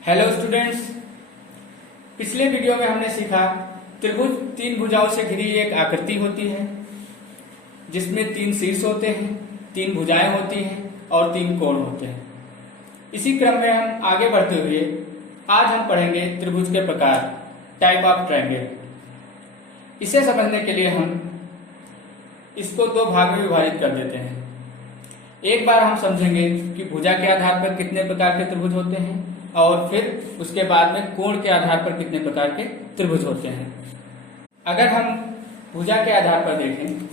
Hello students, पिछले video में हमने सीखा त्रिभुज तीन भुजाओं से घिरी एक आकृति होती है जिसमें तीन शीर्ष होते हैं, तीन भुजाएं होती हैं और तीन कोण होते हैं। इसी क्रम में हम आगे बढ़ते हुए आज हम पढ़ेंगे त्रिभुज के प्रकार, टाइप ऑफ ट्रायंगल। इसे समझने के लिए हम इसको दो भाग में विभाजित कर देते हैं। एक बार हम समझेंगे कि भुजा के आधार पर कितने प्रकार के त्रिभुज होते हैं और फिर उसके बाद में कोण के आधार पर कितने प्रकार के त्रिभुज होते हैं। अगर हम भुजा के आधार पर देखें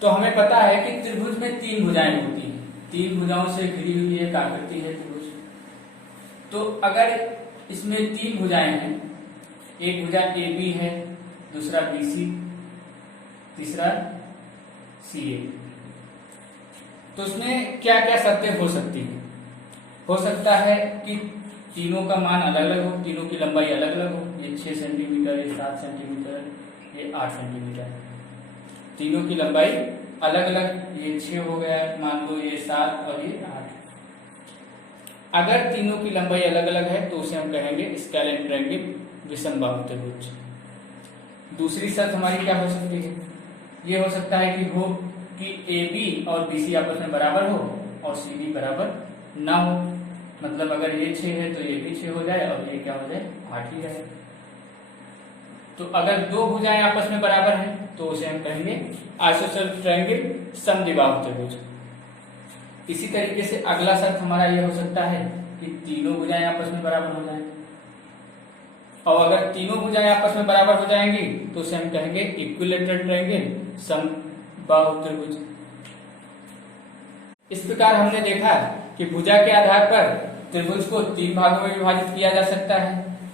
तो हमें पता है कि त्रिभुज में तीन भुजाएं होती हैं, तीन भुजाओं से घिरी हुई एक आकृति है त्रिभुज। तो अगर इसमें तीन भुजाएं हैं, एक भुजा AB है, दूसरा BC, तीसरा CA, तो उसमें क्या क्या शर्तें हो सकती हैं। हो सकता है कि तीनों का मान अलग अलग हो, तीनों की लंबाई अलग अलग हो, ये 6 सेंटीमीटर, ये 7 सेंटीमीटर, ये 8 सेंटीमीटर। तीनों की लंबाई अलग अलग, ये 6 हो गया, मान लो ये 7 और ये 8। अगर तीनों की लंबाई अलग अलग है तो उसे हम कहेंगे स्केलेन ट्रायंगल, विषमबाहु त्रिभुज। दूसरी शर्त हमारी क्या हो सकती है, ये हो सकता है कि AB और BC आपस में बराबर हो और CD बराबर ना हो। मतलब अगर ये 6 है तो ये भी 6 हो जाए और ये क्या हो जाए, 8 ही रहे। तो अगर दो भुजाएं आपस में बराबर हैं तो उसे हम कहेंगे आइसोसेलेस ट्रायंगल, समद्विबाहु त्रिभुज। इसी तरीके से अगला शर्त हमारा ये हो सकता है कि तीनों भुजाएं आपस में बराबर हो जाएं, और अगर तीनों भुजाएं आपस में बराबर हो जाएंगी तो उसे हम कहेंगे इक्विलैटरल ट्रायंगल, समबाहु त्रिभुज। इस प्रकार हमने देखा कि भुजा के आधार पर त्रिभुज को तीन भागों में विभाजित किया जा सकता है।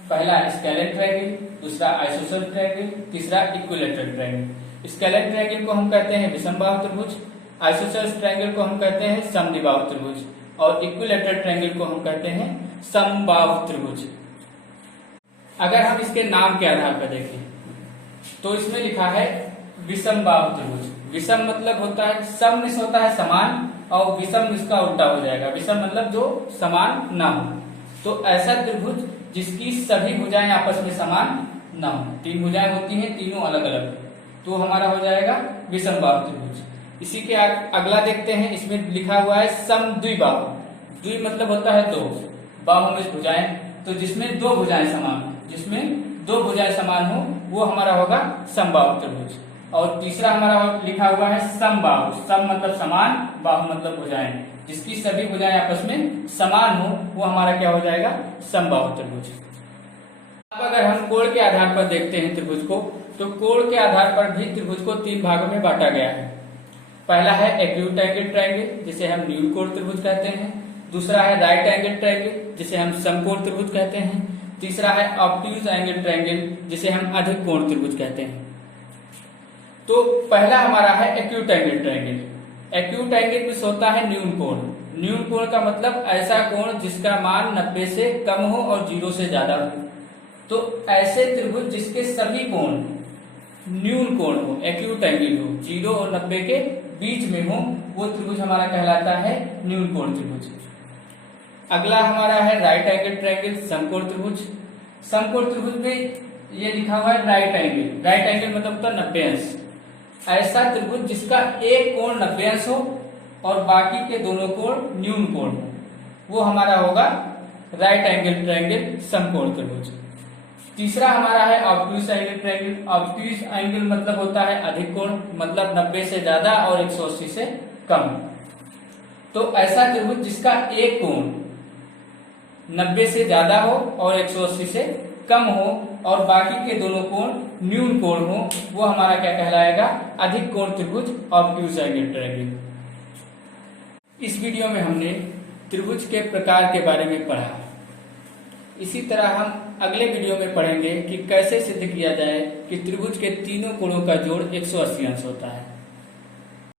पहला स्केलेन ट्रायंगल, दूसरा आइसोसेलेस ट्रायंगल, तीसरा इक्विलैटरल ट्रायंगल। स्केलेन ट्रायंगल को हम कहते हैं विषमबाहु त्रिभुज, आइसोसेलेस ट्रायंगल को हम कहते हैं समद्विबाहु त्रिभुज और इक्विलैटरल ट्रायंगल को हम कहते हैं समबाहु त्रिभुज। अगर हम इसके नाम के आधार पर देखें तो इसमें लिखा है विषमबाहु त्रिभुज। विषम मतलब होता है, सम निश होता है समान, और विषम इसका उल्टा हो जाएगा। विषम मतलब जो समान ना हो। तो ऐसा त्रिभुज जिसकी सभी भुजाएं आपस में समान ना हो, तीन भुजाएं होती हैं, तीनों अलग अलग, तो हमारा हो जाएगा विषमबाहु त्रिभुज। इसी के अगला देखते हैं, इसमें लिखा हुआ है समद्विबाहु। द्वि मतलब होता है दो, बाहु में भुजाएं, तो जिसमें दो भुजाएं समान, जिसमें दो भुजाएं समान हो वो हमारा होगा समबाहु त्रिभुज। और तीसरा हमारा लिखा हुआ है समबाहु। सम मतलब समान, बाहु मतलब भुजाएं, जिसकी सभी भुजाएं आपस में समान हो वो हमारा क्या हो जाएगा, समबाहु त्रिभुज। अब अगर हम कोण के आधार पर देखते हैं त्रिभुज को, तो कोण के आधार पर भी त्रिभुज को तीन भागों में बांटा गया है। पहला है एक्यूट एंगल ट्रायंगल, जिसे हम न्यून कोण त्रिभुज कहते हैं। दूसरा है राइट एंगल ट्रायंगल, जिसे हम समकोण त्रिभुज कहते हैं। तीसरा है ऑब्ट्यूज एंगल ट्रायंगल, जिसे हम अधिक कोण त्रिभुज कहते हैं। तो पहला हमारा है acute angle triangle. Acute angle में होता है न्यून कोण। न्यून कोण का मतलब ऐसा कोण जिसका मान 90 से कम हो और 0 से ज्यादा हो। तो ऐसे त्रिभुज जिसके सभी कोण न्यून कोण हो, एक्यूट एंगल हो, 0 और 90 के बीच में हो, वो त्रिभुज हमारा कहलाता है न्यून कोण त्रिभुज। अगला हमारा है राइट एंगल ट्रायंगल, समकोण त्रिभुज। समकोण त्रिभुज में ये लिखा हुआ है राइट एंगल। राइट एंगल मतलब होता है 90 अंश। ऐसा त्रिभुज जिसका एक कोण 90 अंश हो और बाकी के दोनों कोण न्यून कोण हो, वो हमारा होगा राइट एंगल ट्रायंगल, समकोण त्रिभुज। तीसरा हमारा है obtuse angle triangle. Obtuse angle मतलब होता है अधिक कोण, मतलब 90 से ज्यादा और 180 से कम। तो ऐसा त्रिभुज जिसका एक कोण 90 से ज्यादा हो और 180 से कम हो और बाकी के दोनों कोण न्यून कोण हो, वो हमारा क्या कहलाएगा, अधिक कोण त्रिभुज, ऑब्ट्यूज एंगल ट्रायंगल। इस वीडियो में हमने त्रिभुज के प्रकार के बारे में पढ़ा। इसी तरह हम अगले वीडियो में पढ़ेंगे कि कैसे सिद्ध किया जाए कि त्रिभुज के तीनों कोणों का जोड़ 180 अंश होता है।